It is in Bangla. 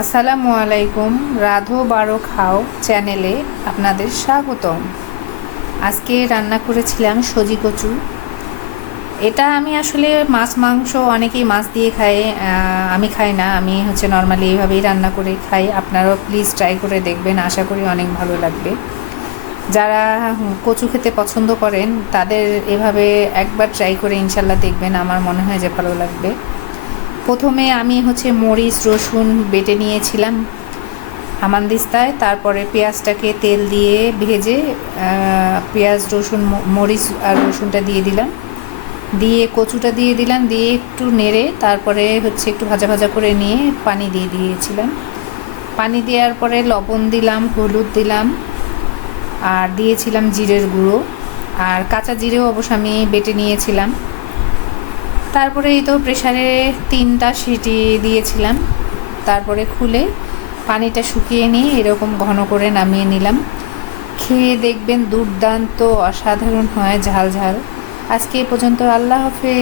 আসসালামু আলাইকুম। রাধো বারো খাও চ্যানেলে আপনাদের স্বাগতম। আজকে রান্না করেছিলাম সজি কচু। এটা আমি আসলে মাছ মাংস অনেকেই মাছ দিয়ে খায়, আমি খাই না। আমি নর্মালি এইভাবেই রান্না করে খাই। আপনারাও প্লিজ ট্রাই করে দেখবেন, আশা করি অনেক ভালো লাগবে। যারা কচু খেতে পছন্দ করেন তাদের এভাবে একবার ট্রাই করে ইনশাল্লাহ দেখবেন, আমার মনে হয় যে ভালো লাগবে। প্রথমে আমি মরিচ রসুন বেটে নিয়েছিলাম হামানদিস্তায়। তারপরে পেঁয়াজটাকে তেল দিয়ে ভেজে পেঁয়াজ রসুন মরিচ আর রসুনটা দিয়ে দিলাম, দিয়ে কচুটা দিয়ে দিলাম, দিয়ে একটু নেড়ে তারপরে একটু ভাজা ভাজা করে নিয়ে পানি দিয়ে দিয়েছিলাম। পানি দেওয়ার পরে লবণ দিলাম, হলুদ দিলাম, আর দিয়েছিলাম জিরের গুঁড়ো, আর কাঁচা জিরেও অবশ্য আমি বেটে নিয়েছিলাম। তারপরে এই তো প্রেসারে 3টা সিটি দিয়েছিলাম। তারপরে খুলে পানিটা শুকিয়ে নিয়ে এরকম ঘন করে নামিয়ে নিলাম। খেয়ে দেখবেন দুর্দান্ত অসাধারণ হয়, ঝাল ঝাল। আজকে এ পর্যন্ত। আল্লাহ হাফেজ।